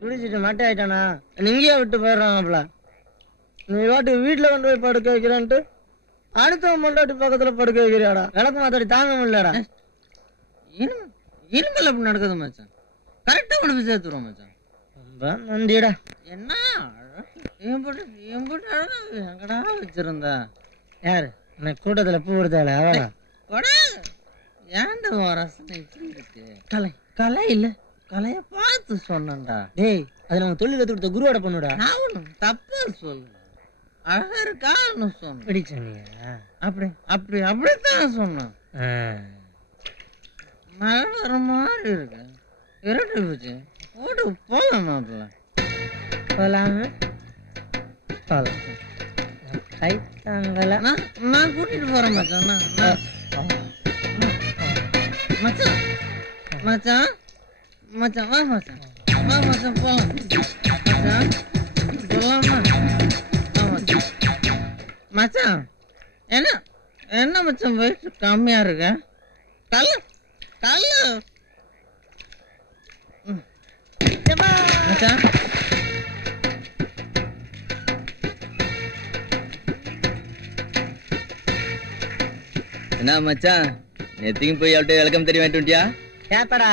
குடிச்சிட்டு மட்டை ஆயிட்டானா இங்கேயே விட்டு போயிடுறாங்கப்பல. நீ வாட்டுக்கு வீட்டுல கொண்டு போய் படுக்க வைக்கிறேன்ட்டு அடுத்தவன் மண்டாட்டி பக்கத்துல படுக்க வைக்கிறியாடா. விளக்கு மாத்தாடி தாங்க முடியலடா. இனிமேல் அப்படி நடக்குது மச்சான். கரெக்டா கொண்டு போய் சேர்த்துருவோம் மச்சான். நந்தியடா என்ன எங்கடா வச்சிருந்தா? யாரு எனக்கு கூட்டத்துல பூ கொடுத்தாள் அவளா? ஏன்டா ரசனை இப்படி இருக்கு? கலை இல்ல கலைய பார்த்து சொன்னேன்டா. டேய் அது நம்ம தொழில் கத்து கொடுத்த குருவோட பொண்ணுடா. நான் ஒண்ணும் தப்பு சொல்லு, அழகா இருக்கான்னு சொன்ன. எப்படி சொன்னியா? அப்படித்தான் சொன்னேன். மழை வர மாதிரி இருக்கு, இருட்டு போச்சு, ஓட்டு போலாம் மாப்பிள்ள. போலாங்க நான் கூட்டிட்டு போறேன் மச்சான். மச்சான் மச்சான் மச்சான் வா மச்சான், வா மச்சான் போலாம். மச்சான் போலாமா? மச்சான் என்ன மச்சான் வயசு கம்மியா இருக்க? கல்லு மச்சான். என்ன மச்சான் நேத்திக்கும் போய் அவள்கிட்ட வெல்கம் தெரிய வேண்டியா? கேப்படா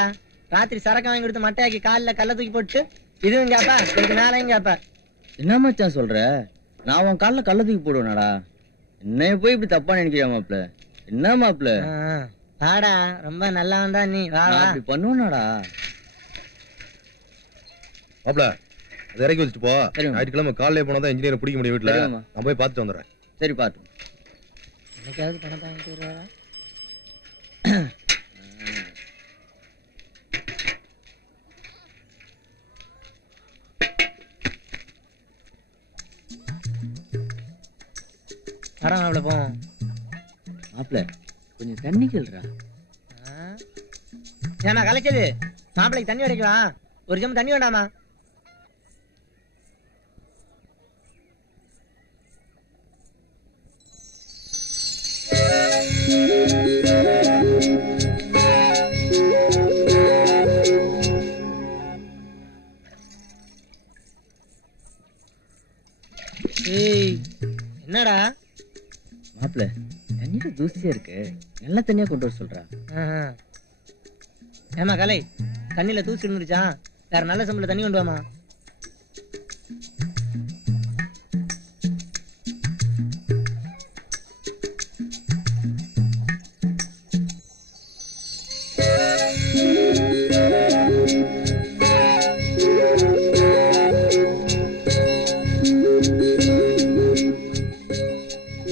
ராத்திரி சரக்கு வாங்கி கொடுத்து மட்டையாக்கி காலில் கல்ல தூக்கி போட்டு இதுவும் கேப்பா இதுக்கு மேலையும் கேப்பா. என்ன மச்சான் சொல்ற? நான் உன் காலில் கல்ல தூக்கி போடுவேனாடா? என்னைய போய் இப்படி தப்பா நினைக்கிறியா மாப்பிள்ள? என்ன மாப்பிள்ள? வாடா ரொம்ப நல்லா வந்தா நீ வா அப்படி பண்ணுவனாடா மாப்பிள்ள. அதை இறக்கி வச்சுட்டு போ. ஞாயிற்றுக்கிழமை காலையில போனா தான் இன்ஜினியர் பிடிக்க முடியும் வீட்டுல. நான் போய் பார்த்துட்டு வந்துடுறேன். சரி பாத்து. என்னைக்காவது பணத்தை வாங்கிட்டு வருவாரா? வரேன் மாப்பிள்ள போவோம். மாப்பிள்ள கொஞ்சம் தண்ணி கேள்றா. ஏமா கலைச்சது மாப்பிள்ளைக்கு தண்ணி உடைக்குவா? ஒரு ஜம் தண்ணி வேண்டாமா? என்னடா மாப்பிள்ள தண்ணியில தூசியா இருக்கு, நல்ல தண்ணியா கொண்டு வர சொல்றா. ஏமா கலை தண்ணியில தூசி இருந்துருச்சா? வேற நல்ல சம்பளம் தண்ணி கொண்டு வாமா.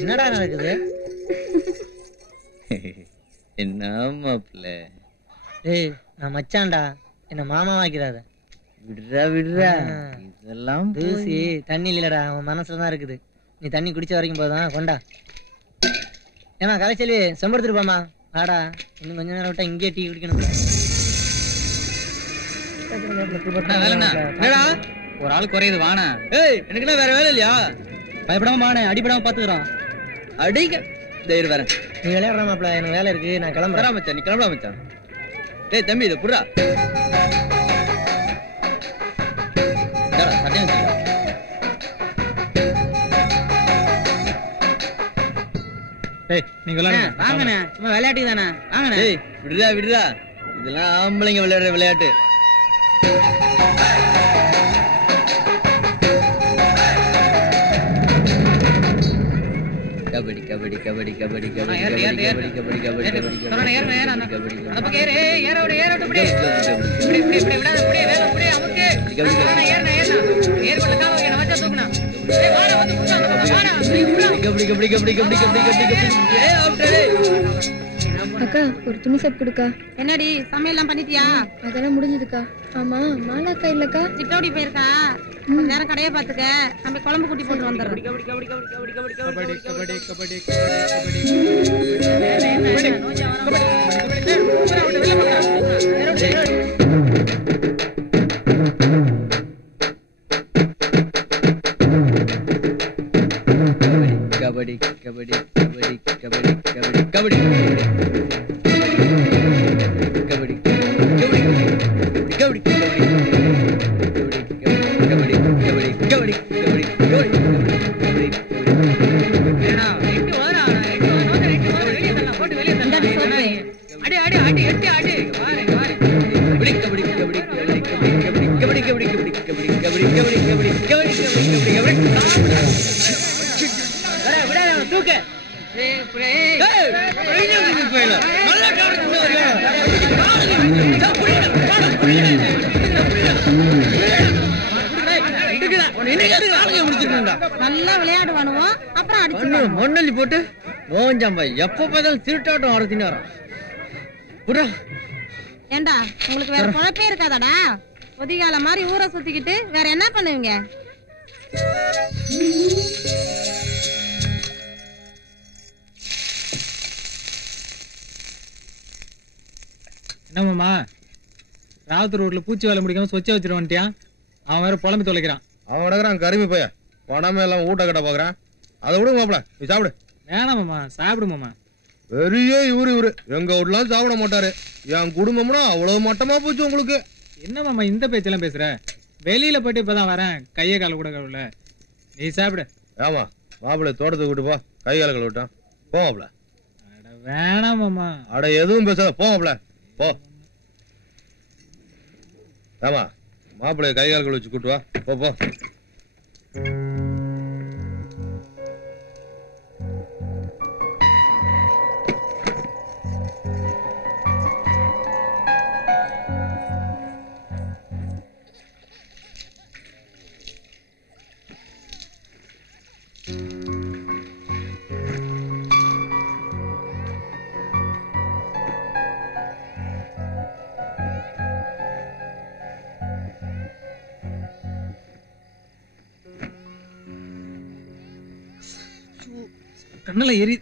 என்னடா நடக்குது? என்ன மாப்பிள்ள? ஏய் நான் மச்சான்டா, என்ன மாமா வாக்கிறாத. விடுறா இதெல்லாம் தூசி தண்ணி இல்லடா, அவன் மனசுலதான் இருக்குது. நீ தண்ணி குடிச்ச வரைக்கும் போதும் கொண்டா. ஏமா கலைச்செல்வி செம்படுத்துட்டு போமா. வாடா இன்னும் கொஞ்ச நேரம் விட்டா இங்கேயே டீ குடிக்கணும். ஒரு ஆள் குறையுது வானா. ஏய் எனக்கு என்ன வேற வேலை இல்லையா? பயப்படாம வானே, அடிப்படாம பாத்துக்கிறான். அடிக்க தைரியம் வரேன். நீ விளையாடுற மாப்பிள்ள, எனக்கு வேலை இருக்கு, நான் கிளம்புறேன். மச்சான் நீ கிளம்புறா மச்சான். டேய் தம்பி இதை புடுறா. வாங்கண்ணே சும்மா விளையாட்டுக்கு தானே வாங்கண்ணே. டேய் விடுறா இதெல்லாம் ஆம்பளைங்க விளையாடுற விளையாட்டு. கபடி கபடி கபடி கபடி கபடி கபடி கபடி கபடி கபடி கபடி அக்கா ஒரு துணி சப் கொடுக்கா. என்னடி சமையல்லாம் பண்ணிட்டியா? அதெல்லாம் முடிஞ்சதுக்கா. ஆமா மாலாக்கா இல்லக்கா? சிட்டோடி போயிருக்கா, நேரம் கடையை பாத்துக்க, நம்ம குழம்பு கூட்டி போட்டு வந்துடுறோம். கபடி கபடி கபடி கபடி கபடி கபடி கபடி கபடி கபடி கபடி தூக்க நல்லா விளையாடுவானுவோ அப்புறம் அடிச்சு மண்ணல்லி போட்டு ஓஞ்சாம்பா எப்ப பார்த்தாலும் திருட்டாட்டம் ஆடுத்தின்னு வரான். ஏண்டா உங்களுக்கு வேற குழப்பே இருக்காதாடா? ஒதிகால மாதிரி ஊரை சுத்திக்கிட்டு வேற என்ன பண்ணுவீங்க? என்னமாமா ராவுத்தர் ரோட்ல பூச்சி வேலை முடிக்காம சொச்ச வச்சிட வந்துட்டியா? அவன் வேற புலம்பி தொலைக்கிறான். அவன் நடக்கிறான் கருமி பைய பணமே எல்லாம் ஊட்ட கட்ட பாக்குறான். அதை விடுங்க மாப்பிள, நீ சாப்பிடு. வேணாமாமா, சாப்பிடுமாமா. பெரிய இவரு எங்க வீட்டுலாம் சாப்பிட மாட்டாரு. என் குடும்பம்னா அவ்வளவு மட்டமா போச்சு உங்களுக்கு. என்னமாமா இந்த பேச்செல்லாம் பேசுற? வெளியில போயிட்டு இப்பதான் வரேன், கையை கால கூட கழுவுல. நீ சாப்பிடு. ஆமா மாப்பிள்ளை தோட்டத்துக்கு கூட்டு போ, கை கால கழுவிட்டான். போ மாப்பிள. வேணாமாமா. அட எதுவும் பேசாத, போ மாப்பிள போ. ஆமா மாப்பிள்ளைய கை கால் கழுவிச்சு கூட்டு வா, போ போ. கண்ணுல எரி.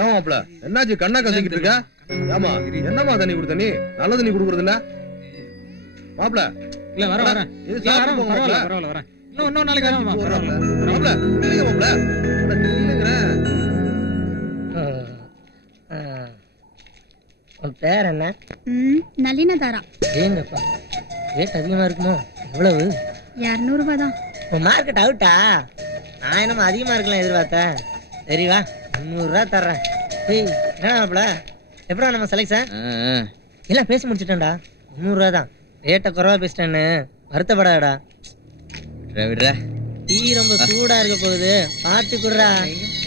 ஏமாப்ல என்னாச்சு கண்ணா கசக்கிட்டு இருக்க? ஏமா என்னமா தண்ணி கொடுத்த நீ? நல்ல தண்ணி குடுக்கறது இல்ல மாப்ள? இல்ல வரேன் வரேன். பரவாயில்ல பரவாயில்ல வரேன். இன்னும் நாளைக்கு வரேன் மாப்ள. இல்லைங்க மாப்ள, இல்லைங்கிறேன். உன் பேர் என்ன? நளினதாரா. ஏங்கப்பா ரேட் அதிகமா இருக்குமோ? எவ்வளவு? 200 ரூபாய் தான். உன் மார்க்கெட் அவுட்டா? நான் என்னமா அதிகமா இருக்கலாம் எதிர்பார்த்தேன். சரி வா 300 ரூபா தர்றேன். என்ன மாப்பிள எப்படா நம்ம செலக்ஷன்? எல்லாம் பேசி முடிச்சுட்டேன்டா. 300 ரூபா தான். ரேட்டை குறைவா பேசிட்டேன்னு வருத்தப்படாடா. டீ ரொம்ப சூடா இருக்க போகுது, பார்த்து குடுறா.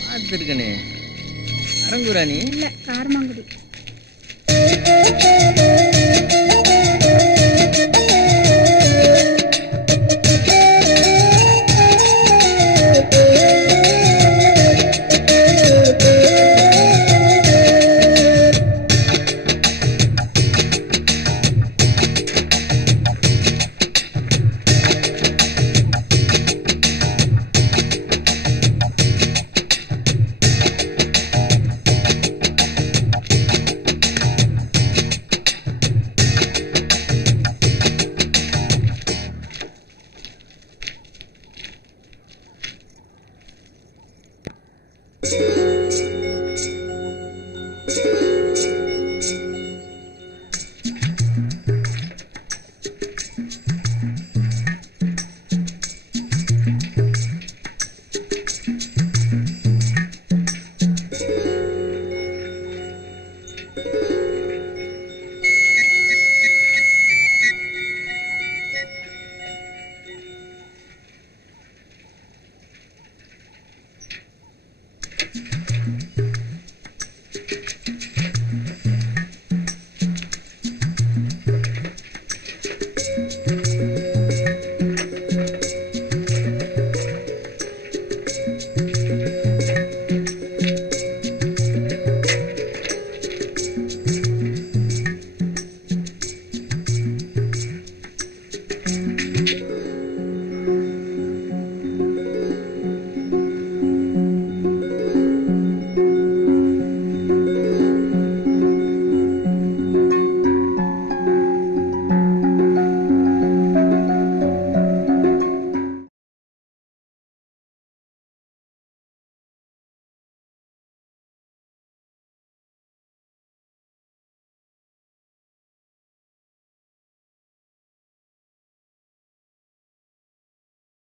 பார்த்துருக்கனே அரங்குரா நீ. இல்ல காரமாங்குடி.